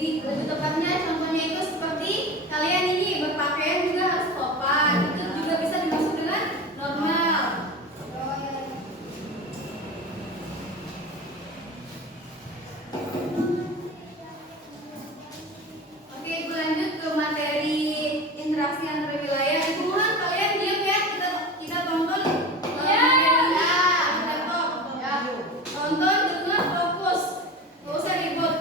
Lebih tepatnya contohnya itu seperti kalian ini berpakaian juga harus sopan. Itu juga bisa dimaksud dengan normal. Oke, ibu lanjut ke materi interaksi antar wilayah. Ibu mohon kalian diam ya. Kita tonton materinya. Tonton dengan fokus. Gak usah ribut.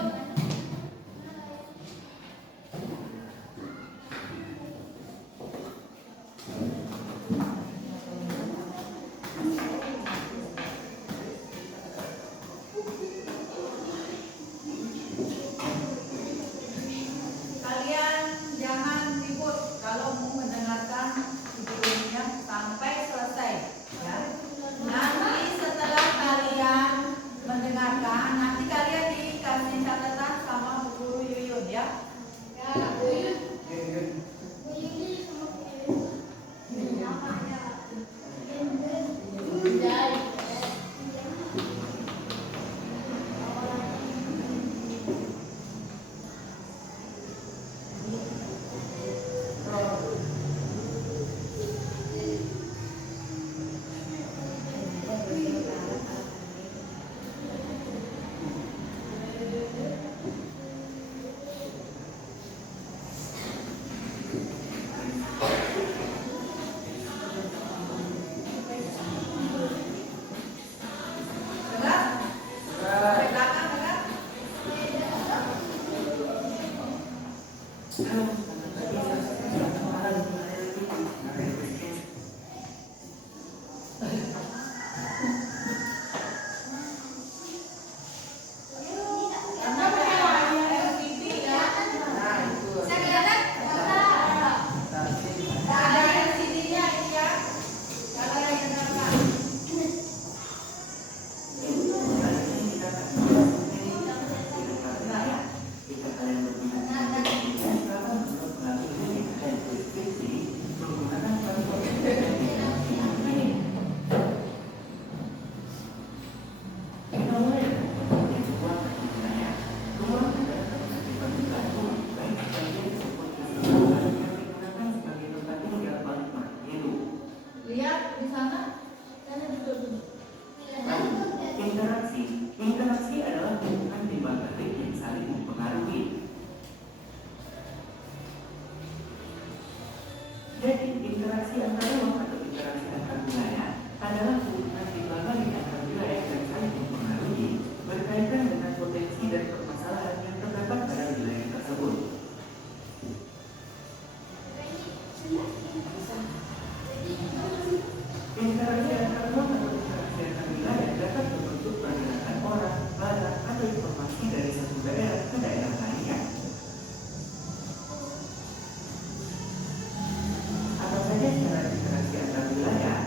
Kalian jangan ribut kalau mau mendengarkan videonya sampai selesai, ya. Nanti setelah kalian mendengarkan, nanti kalian dikasih catatan sama Bu Yuyun, ya. Ya, Bu Yuyun. Dengar? Dari belakang dengar? Karena pakai TV, ya. Nah, itu. Saya kelihatan? Ada LCD-nya ini, ya. Kalian dengarkan. Lihat di sana. Interaksi adalah hubungan timbal balik yang saling mempengaruhi. Jadi interaksi antar ruang atau interaksi antar wilayah adalah hubungan timbal balik antar wilayah yang saling mempengaruhi berkaitan dengan potensi dan permasalahan yang terdapat pada wilayah tersebut. Interaksi antar ruang atau interaksi antar wilayah dapat membentuk pergerakan orang, barang, atau informasi dari satu daerah ke daerah lainnya. Apa saja cara interaksi antar wilayah?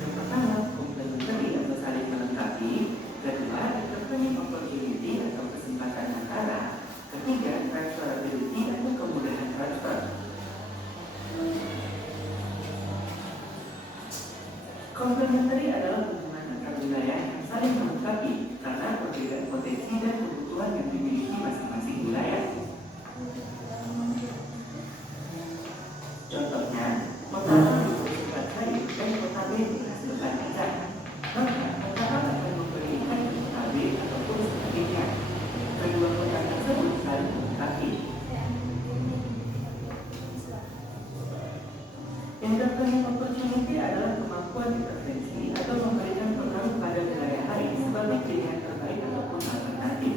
Yang pertama, complementary atau saling melengkapi. Kedua, intervening opportunity atau kesempatan antara. Ketiga, transferability atau kemudahan transfer. Komplementari adalah hubungan antar wilayah yang saling melengkapi karena perbedaan potensi dan kebutuhan yang dimiliki masing-masing wilayah. Contohnya, kota A menghasilkan kayu dan kota B menghasilkan ikan. Maka kota A akan memberi ikan ke kota B ataupun sebaliknya. Kedua kota tersebut saling melengkapi. Intervening opportunity adalah kemampuan intervensi atau memberikan pengaruh pada wilayah lain sebagai pilihan terbaik ataupun alternatif.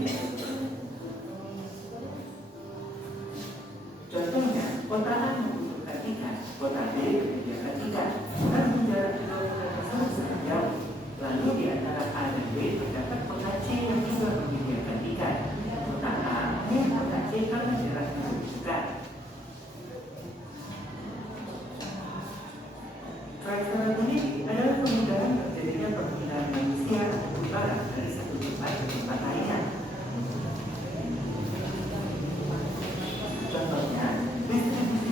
Contohnya, kota A membutuhkan ikan, kota B menyediakan ikan, namun jarak kedua kota tersebut sangat jauh. Lalu di antara A dan B terdapat kota C yang juga menyediakan ikan. Kota A memilih kota C karena jaraknya lebih dekat. Transferability adalah kemudahan terjadinya perpindahan manusia atau barang dari satu tempat ke tempat lainnya. Contohnya, distribusi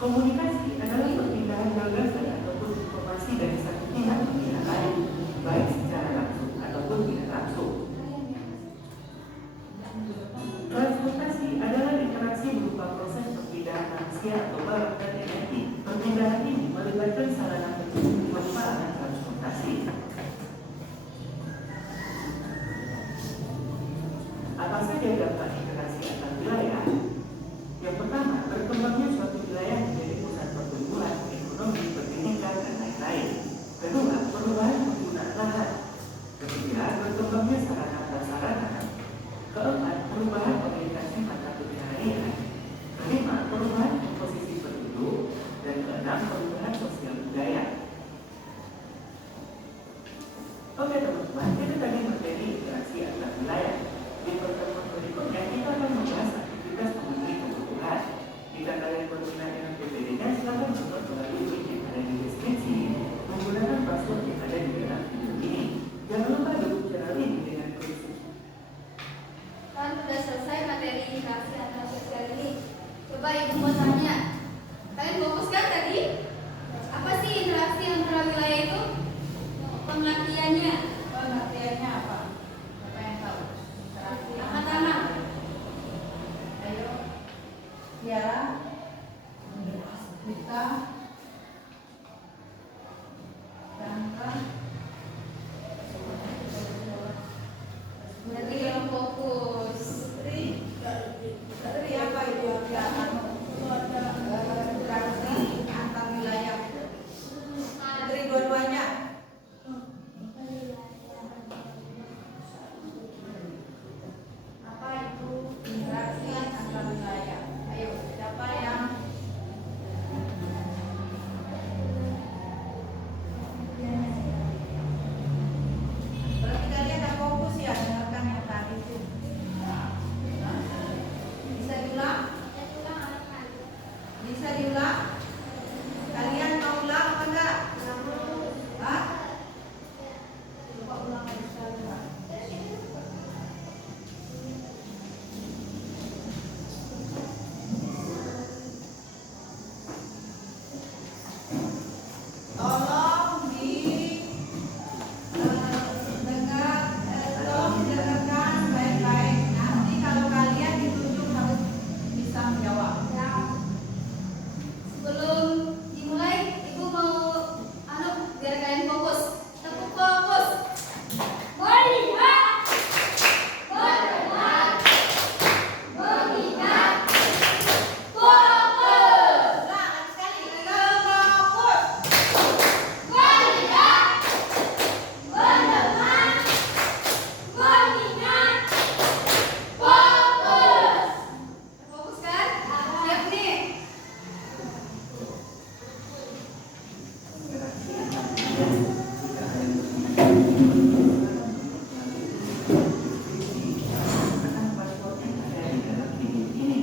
Komunikasi adalah perpindahan gagasan ataupun informasi dari satu pihak ke pihak lain, baik secara langsung ataupun tidak langsung. Transportasi adalah interaksi berupa proses perpindahan manusia atau barang dan energi. Perpindahan ini melibatkan sarana pendukung berupa alat transportasi. Apa saja dampak interaksi antar wilayah? Yang pertama, berkembangnya suatu wilayah menjadi pusat pertumbuhan, ekonomi, pendidikan, dan lain-lain. Kedua, perubahan penggunaan lahan. Ketiga, berkembangnya sarana prasarana. Keempat, perubahan orientasi mata pencaharian. Kelima, perubahan komposisi penduduk. Dan keenam, perubahan sosial budaya. Oke teman-teman, itu tadi materi interaksi antar wilayah. Di pertemuan berikutnya kita akan membahas aktivitas memenuhi kebutuhan. Jika kalian berminat dengan PPD-nya, silakan download melalui link yang ada di deskripsi menggunakan password yang ada di dalam video ini. Jangan lupa dukung channel ini dengan klik. Kan sudah selesai materi interaksi antar sosial ini. Coba ibu mau tanya, kalian fokus kan tadi? Apa sih interaksi antara wilayah itu? Pengertiannya? Pengertiannya apa? Siapa yang tahu? Interaksi Angkat tangan. Ayo. Tiara. Kita. Jangka. Jadi yang fokus. Dari apa itu? Interaksi antar wilayah. Dari dua-duanya. Apa itu interaksi antar wilayah? Ayo, siapa yang berarti kalian tak fokus ya dengarkan yang tadi itu. Bisa diulang? Bisa diulang? Kalian mau ulang apa enggak? Hah? Coba ulang bisa ulang. Tolong didengarkan baik-baik. Nanti kalau kalian ditunjuk harus bisa menjawab. Sebelum dimulai, ibu mau biar kalian fokus. Tepuk fokus. Melihat, mendengar, mengingat, fokus. Ulang sekali. Fokus. Melihat, mendengar, mengingat, fokus. Fokus kan? Siap nih. Interaksi antar wilayah. Jika kalian berminat menggunakan password yang ada di dalam video ini.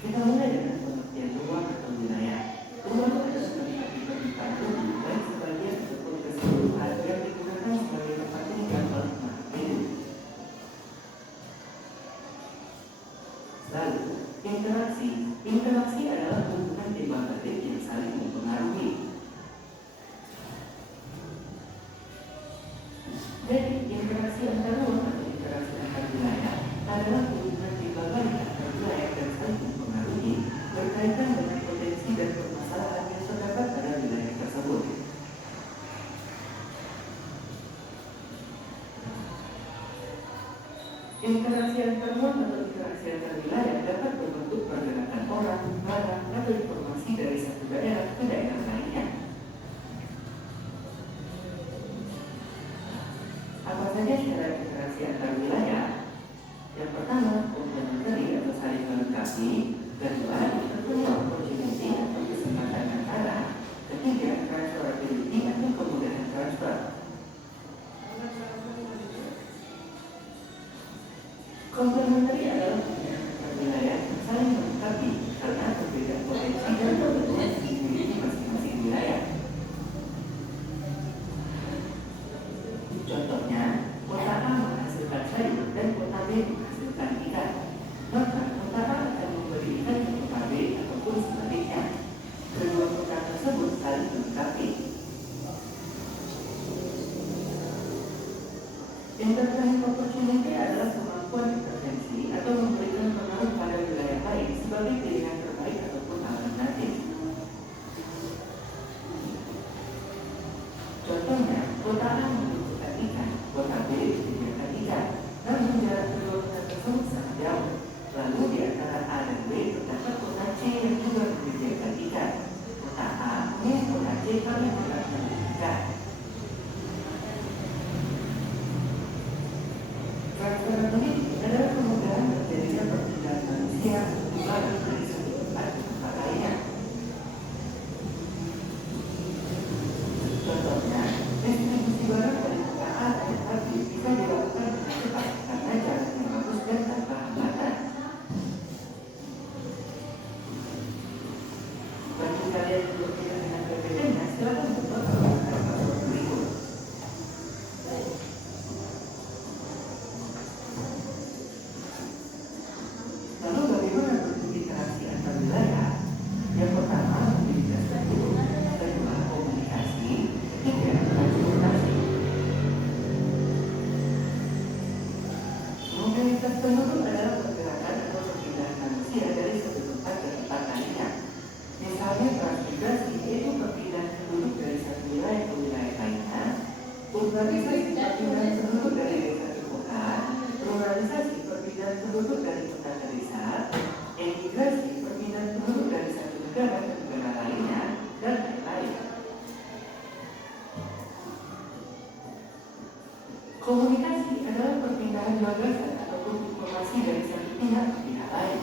Kita mulai dengan pengertian ruang atau wilayah. Ruang adalah tempat diberikan tubuh baik sebagian ataupun keseluruhan yang digunakan sebagai tempat tinggal oleh makhluk hidup. Lalu, interaksi. Interaksi adalah hubungan timbal balik yang saling mempengaruhi. Jadi, interaksi antar ruang atau interaksi antar wilayah adalah hubungan timbal balik antar wilayah dan saling mempengaruhi berkaitan dengan potensi dan permasalahan yang terdapat pada wilayah tersebut. Interaksi antar ruang atau interaksi antar wilayah dapat berbentuk pergerakan orang, barang, atau informasi dari satu daerah ke daerah lainnya. Apa saja cara interaksi antar wilayah? Yang pertama, komplementari atau saling melengkapi. Kedua, tentunya opportunity atau kesempatan antara. Ketiga, transferability atau kemudahan transfer. Komplementari adalah hubungan antar wilayah yang saling melengkapi karena berbeda potensi dan kebutuhan yang dimiliki masing-masing wilayah. Contohnya, kota A menghasilkan sayur dan kota B menghasilkan ikan. Maka kota A akan Enterprise opportunity adalah kemampuan intervensi atau memberikan pengaruh pada wilayah lain sebagai pilihan terbaik ataupun alternatif. Contohnya, kota A membutuhkan ikan, kota B menyediakan ikan, namun jarak kedua kota tersebut sangat jauh. Lalu di antara A dan B terdapat kota C yang juga menyediakan ikan. Kota A melihat kota C paling dekat dengan ikan. Transferability adalah kemudahan terjadinya perpindahan manusia untuk barang dari satu tempat ke tempat lainnya. Contohnya, distribusi barang dari kota A ke kota B bisa dilakukan dengan cepat karena jalannya bagus dan tanpa hambatan. Bagi kalian yang berbeda dengan PPT-nya, silakan buka password berikut. Lalu bagaimana berinteraksi antar wilayah? Yang pertama, infrastruktur, kedua, komunikasi, ketiga, transportasi. Mobilitas penduduk adalah pergerakan atau perpindahan manusia dari satu tempat ke tempat lainnya. Misalnya transmigrasi, yaitu perpindahan penduduk dari satu wilayah ke wilayah lainnya. Urbanisasi, perpindahan penduduk dari desa ke kota. Ruralisasi, perpindahan penduduk dari kota ke desa. Emigrasi, perpindahan penduduk dari satu negara ke negara lainnya, dan lain-lain. Komunikasi adalah perpindahan gagasan ataupun informasi dari satu pihak ke pihak lain,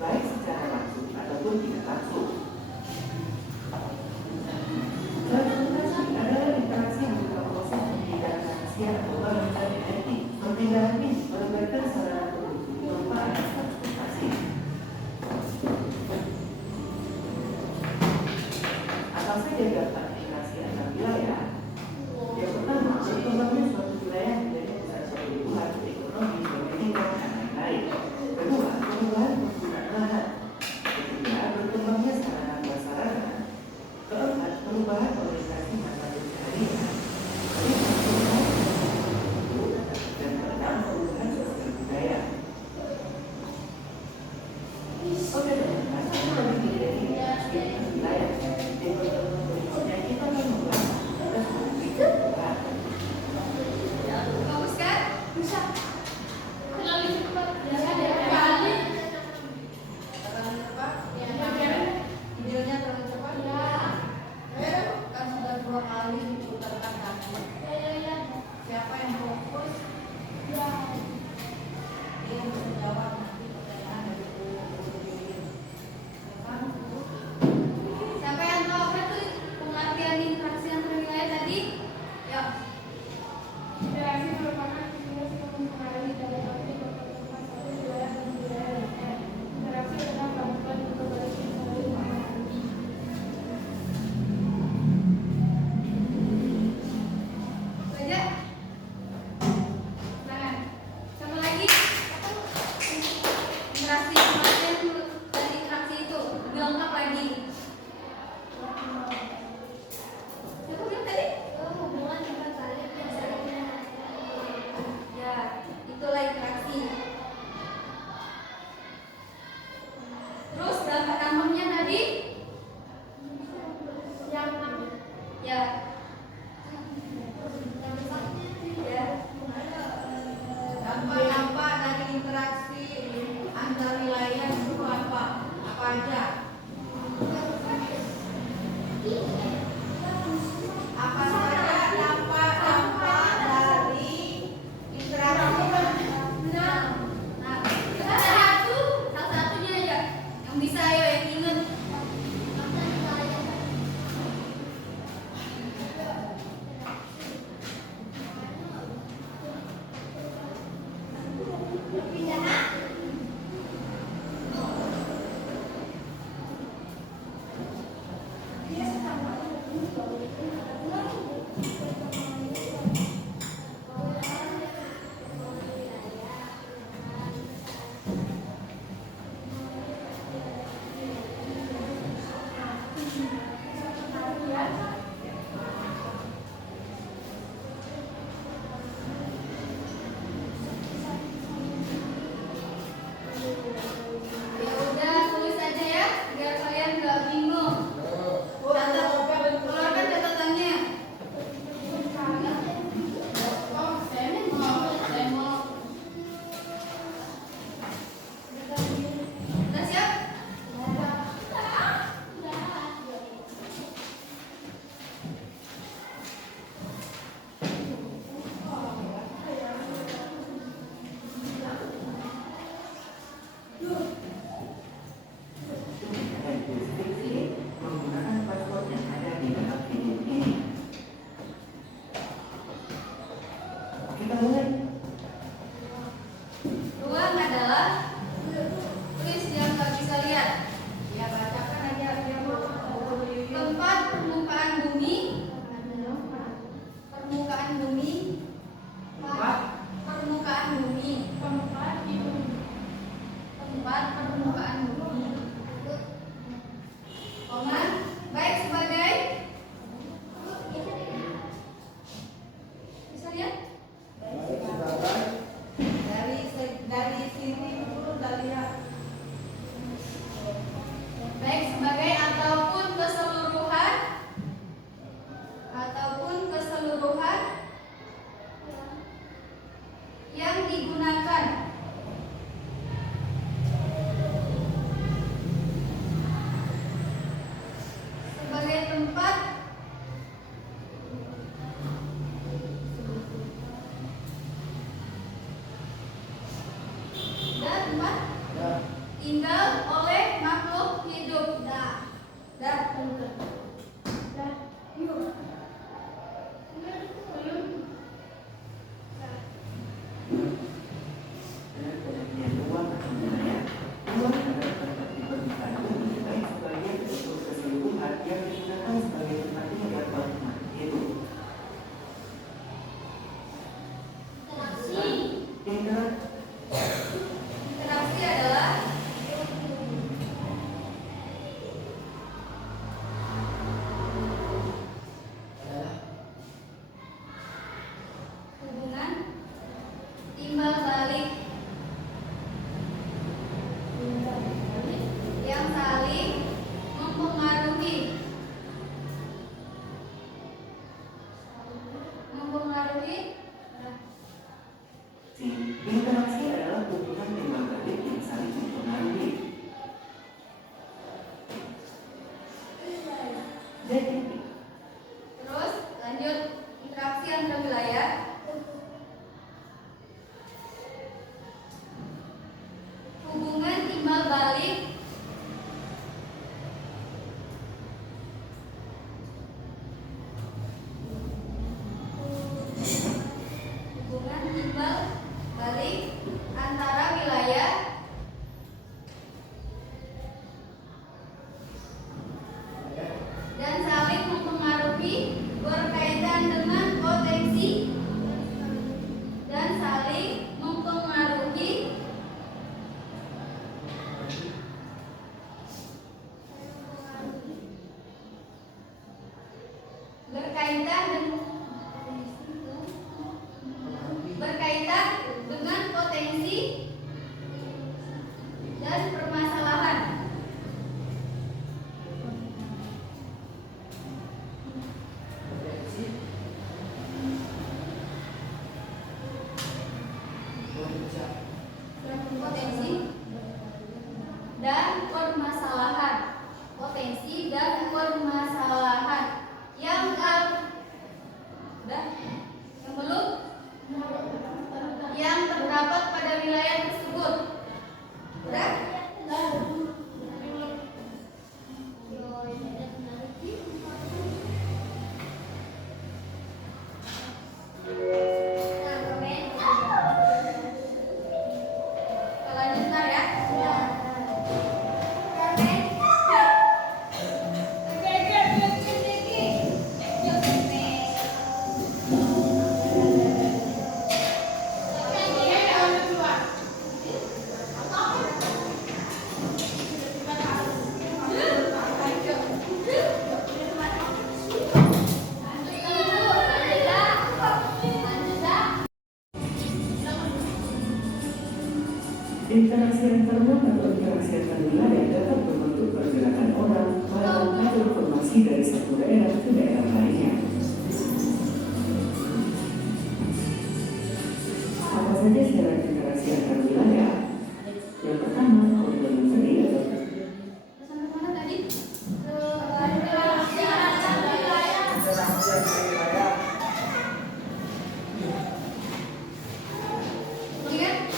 baik secara langsung ataupun tidak langsung. Transportasi adalah interaksi berupa proses perpindahan manusia atau barang dan energi. Perpindahan ini melibatkan sarana produktif berupa alat transportasi. Apa saja dampak migrasi antar wilayah? Yang pertama, berkembangnya suatu wilayah menjadi pusat pertumbuhan ekonomi, pendidikan, dan lain-lain. Kedua, perubahan ruangan? Ruang adalah tulis yang nggak bisa lihat. Ya bacakan aja dia Bu. Tempat permukaan bumi. Permukaan bumi. Tempat Permukaan bumi. Tempat permukaan bumi. Koma. Baik sebagai. Bisa lihat? dari sini dulu udah lihat. Baik sebagai ataupun keseluruhan yang digunakan sebagai tempat dan tempat tinggal oleh makhluk hidup. Pengertian ruang atau wilayah. Ruang adalah tempat di permukaan bumi, baik sebagian atau keseluruhan yang digunakan sebagai tempat tinggal bagi makhluk hidup. Interaksi adalah hubungan timbal balik yang saling mempengaruhi. Interaksi adalah hubungan timbal balik yang saling mempengaruhi. Jadi, Terus lanjut interaksi antar wilayah. Hubungan timbal balik antara wilayah dan saling mempengaruhi berkaitan dengan potensi dan saling mempengaruhi berkaitan dengan potensi dan permasalahan. Potensi dan permasalahan. Potensi dan permasalahan. Yang belum yang terdapat pada wilayah tersebut. Udah? Lanjut ntar ya. interaksi antar ruang atau interaksi antar wilayah dapat membentuk pergerakan orang, barang, atau informasi dari satu daerah ke daerah lainnya. Apa saja syarat interaksi antar wilayah? Yang pertama, komplementari atau Sampai mana tadi? Ingat?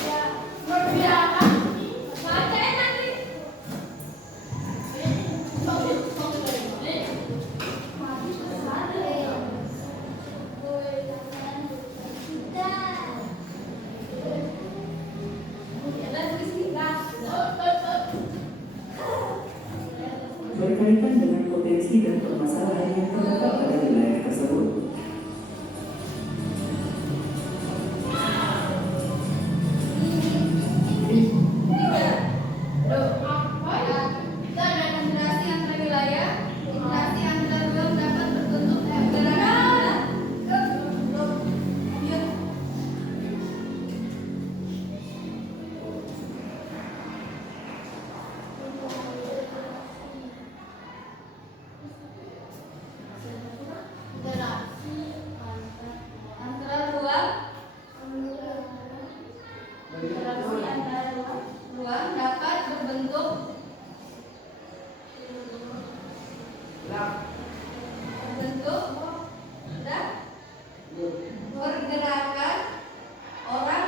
potensi dan permasalahan yang terdapat pada wilayah tersebut. Interaksi antar wilayah, interaksi antar ruang dapat berbentuk pergerakan. Antara ruang dapat berbentuk pergerakan orang,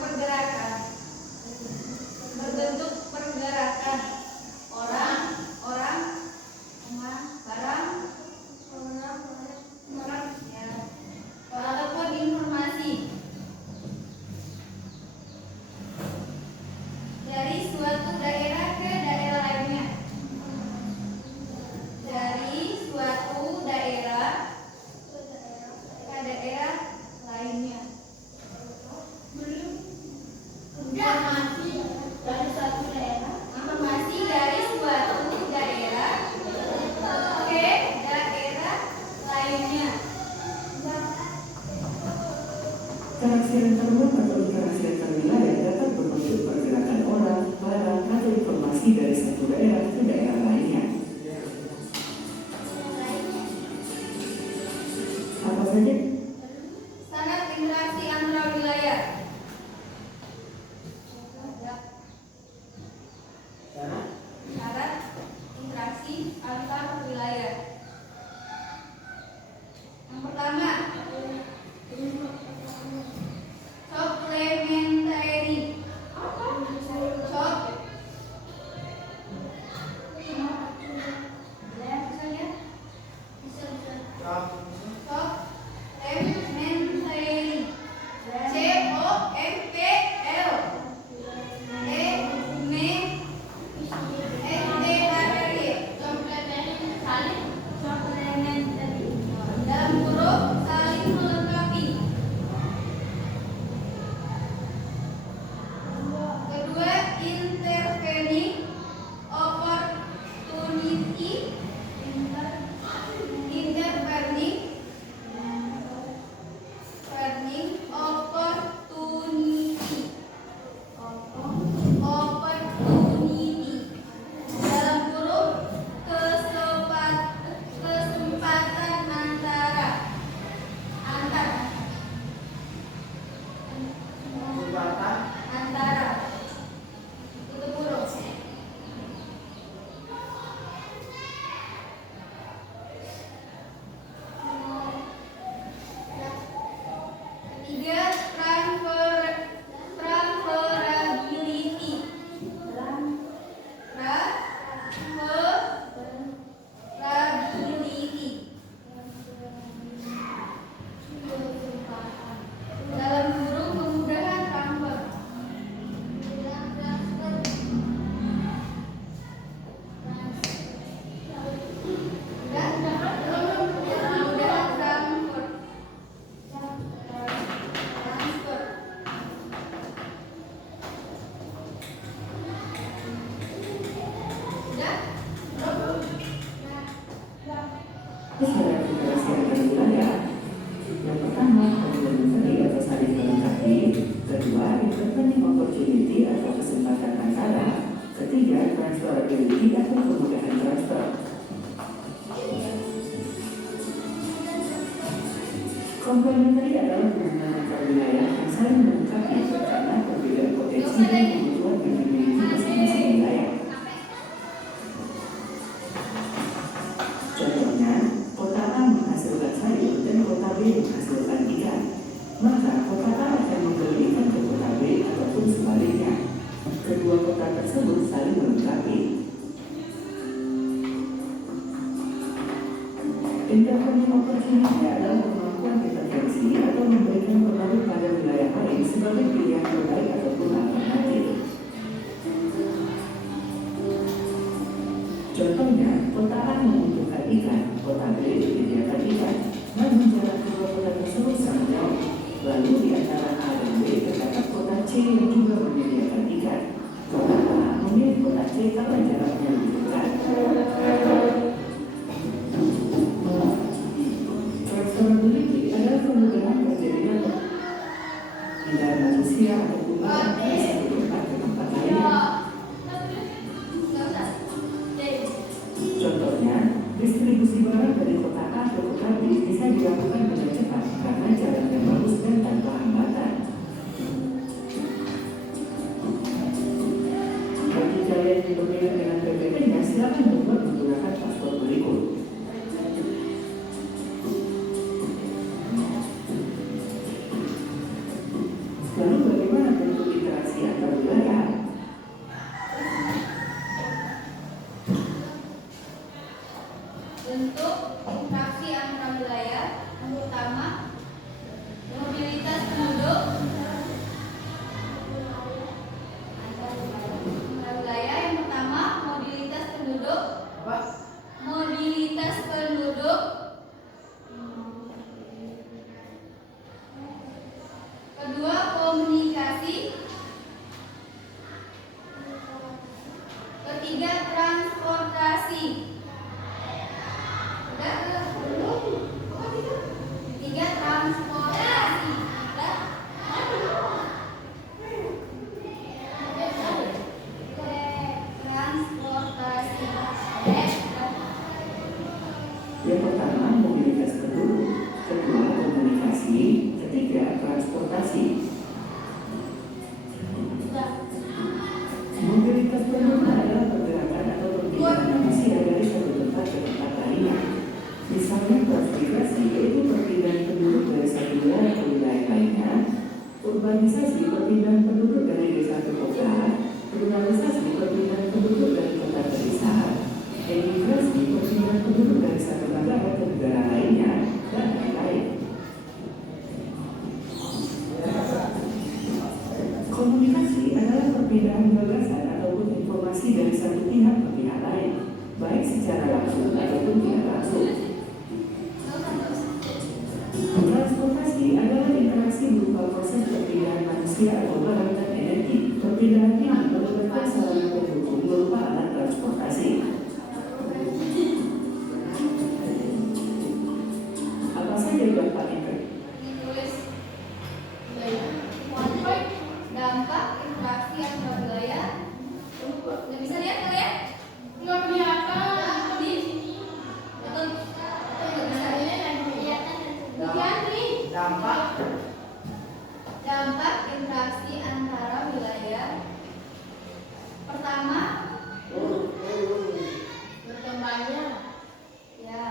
pergerakan berbentuk pergerakan orang, barang, ya, ataupun informasi dari suatu daerah ke daerah lainnya. Dari suatu daerah ke daerah lainnya. Informasi dari suatu daerah ke daerah lainnya. Interaksi antar ruang atau interaksi antar wilayah dapat berbentuk pergerakan orang, barang, atau informasi dari satu daerah ke daerah lainnya. Apa saja? Syarat interaksi antar wilayah. Syarat interaksi antar wilayah. Yang pertama, supplementary. Dalam huruf saling melengkapi. Kedua, intervening opportunity. Intervening opportunity. Dalam huruf kesempatan antara itu huruf. Ketiga, transferability. Transferability. Dalam huruf kemudahan transfer. Syarat interaksi antar wilayah. Yang pertama, complementary atau saling melengkapi. Kedua, intervening opportunity atau kesempatan antara. Ketiga, transferability atau kemudahan transfer. Complementary adalah hubungan antar wilayah yang saling melengkapi karena perbedaan potensi dan kebutuhan yang dimiliki masing-masing wilayah. Contohnya, kota A menghasilkan sayur dan kota B menghasilkan ikan. Maka kota A akan membeli ikan ke kota B ataupun sebaliknya. Kedua kota tersebut saling melengkapi. Intervening opportunity adalah kemampuan kita mengekspansi atau memberikan pengaruh pada wilayah lain sebagai pilihan terbaik ataupun alternatif. Contohnya, kota A membutuhkan ikan, kota B menyediakan ikan, namun jarak kedua kota tersebut sangat jauh. Lalu di antara A dan B terdapat kota C yang juga menyediakan ikan. Kota A memilih kota C karena jaraknya lebih dekat. Transferability adalah kemudahan terjadinya pindahan manusia ataupun barang dari satu tempat ke tempat lainnya. Contohnya, distribusi barang dari kota A ke kota B bisa dilakukan dengan cepat karena jalan yang bagus dan tanpa hambatan. Bagi kalian yang berminat dengan PPT-nya, silakan membuat menggunakan paspor berikut. Lalu bagaimana bentuk interaksi antar wilayah? Bentuk interaksi antar wilayah yang pertama mobilitas penduduk antar wilayah. Yang pertama mobilitas penduduk. Mobilitas penduduk. Kedua komunikasi. Ketiga transportasi. Tiga transportasi. Transportasi. Yang pertama, mobilitas penduduk. Kedua, komunikasi. Ketiga, transportasi. Mobilitas penduduk adalah pergerakan atau perpindahan manusia dari satu tempat ke tempat lainnya. Misalnya transmigrasi, yaitu perpindahan penduduk dari satu wilayah ke wilayah lainnya. Urbanisasi, perpindahan penduduk dari desa ke kota. Ruralisasi, perpindahan penduduk dari kota ke desa. Emigrasi, perpindahan penduduk dari satu negara ke negara lainnya, dan lain-lain. Komunikasi adalah perpindahan gagasan ataupun informasi dari satu pihak ke pihak lain, baik secara langsung ataupun tidak langsung. Transportasi adalah interaksi berupa proses perpindahan manusia atau barang dan energi. Perpindahan ini melibatkan sarana pendukung berupa alat transportasi. Apa saja dampak itu? Ditulis dampak interaksi antar wilayah. Nggak bisa lihat kalian? Nggak kelihatan. Atau nggak bisa lihat? Dampak interaksi antara wilayah. Pertama, berkembangnya. Ya,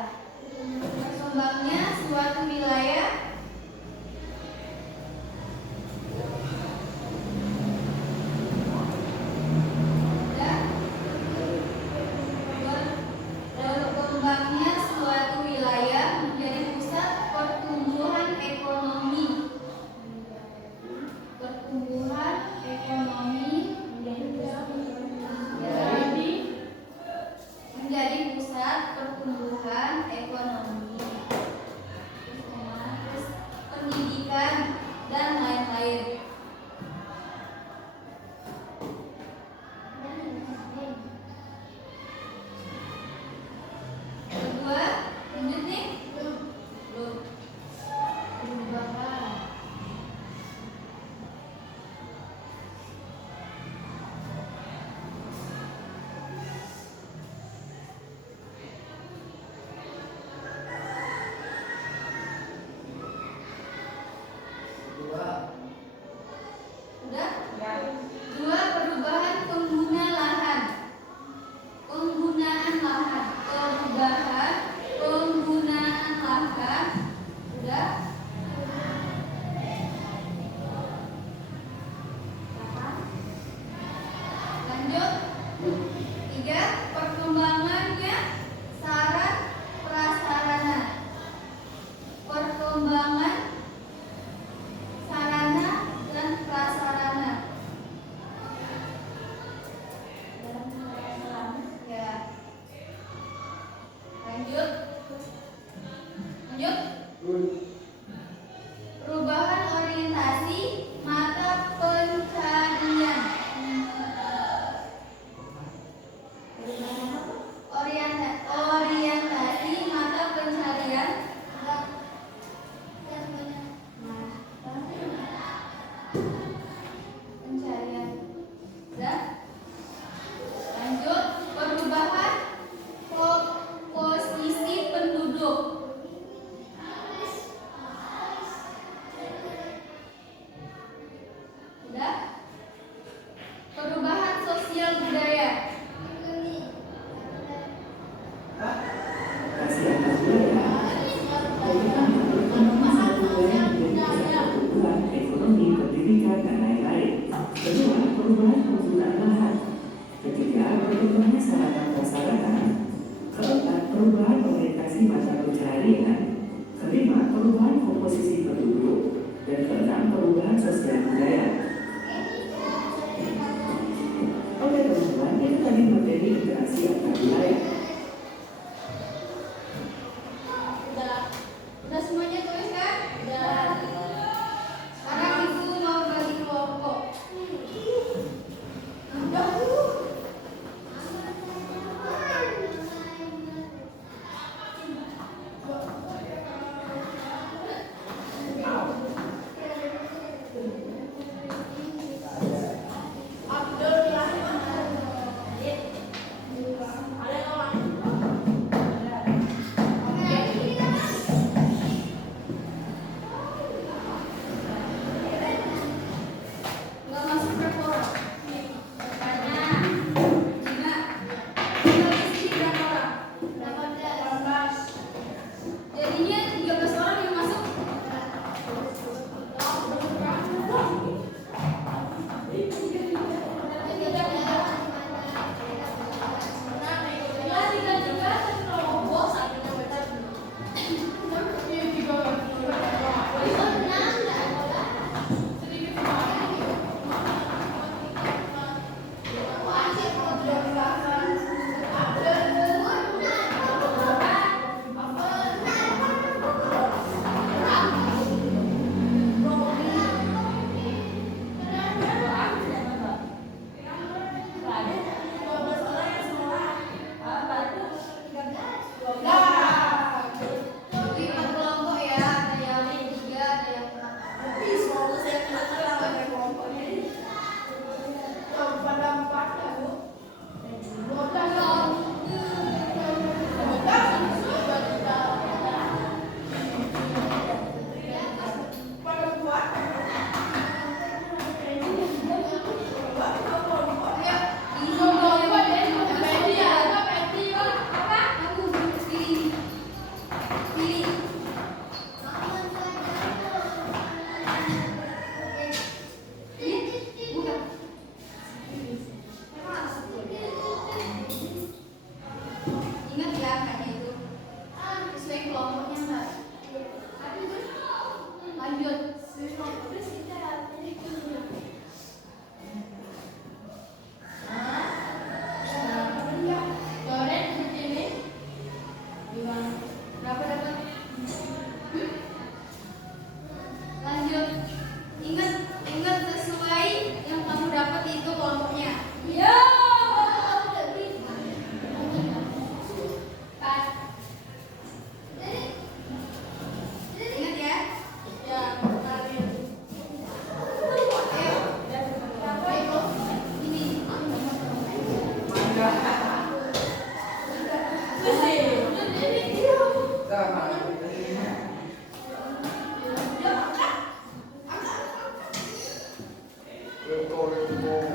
berkembangnya suatu wilayah. Berkembangnya suatu wilayah menjadi pusat pertumbuhan ekonomi. Pertumbuhan ekonomi menjadi pusat pertumbuhan ekonomi. Terus pendidikan dan lain-lain. Kedua, lanjut nih. Belum. Lanjut. Perubahan orientasi mata pencarian. Orientasi mata pencarian. Pencarian. Udah. Lanjut. Perubahan posisi penduduk. Udah. Perubahan sosial budaya. Kasih atas budaya. Bagaimana perkembangan budaya menjadi kebutuhan ekonomi, pendidikan, dan lain-lain. Kedua, perubahan penggunaan lahan. Ketiga, berkembangnya sarana prasarana. Keempat, perubahan orientasi mata pencaharian. Kelima, perubahan komposisi penduduk. Dan keenam, perubahan sosial budaya. Oke teman-teman, itu tadi materi interaksi antar wilayah. Udah semuanya tulis kan? Udah. Sekarang ibu mau bagi kelompok. Udah. Nggak masuk berapa orang? Bertanya. Gina. Kita di sini berapa orang? 18. Jadinya 13 orang yang masuk. Lima kelompok ya, ada yang 3, ada yang 4. Ingat ya angkanya itu. Sesuai kelompoknya Mbak. Lanjut. Loren begini. Berapa dapat? Lanjut. Ingat sesuai yang kamu dapat itu kelompoknya. Iya. Ingat ya. Ya. Ayo cepet.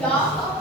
Đó.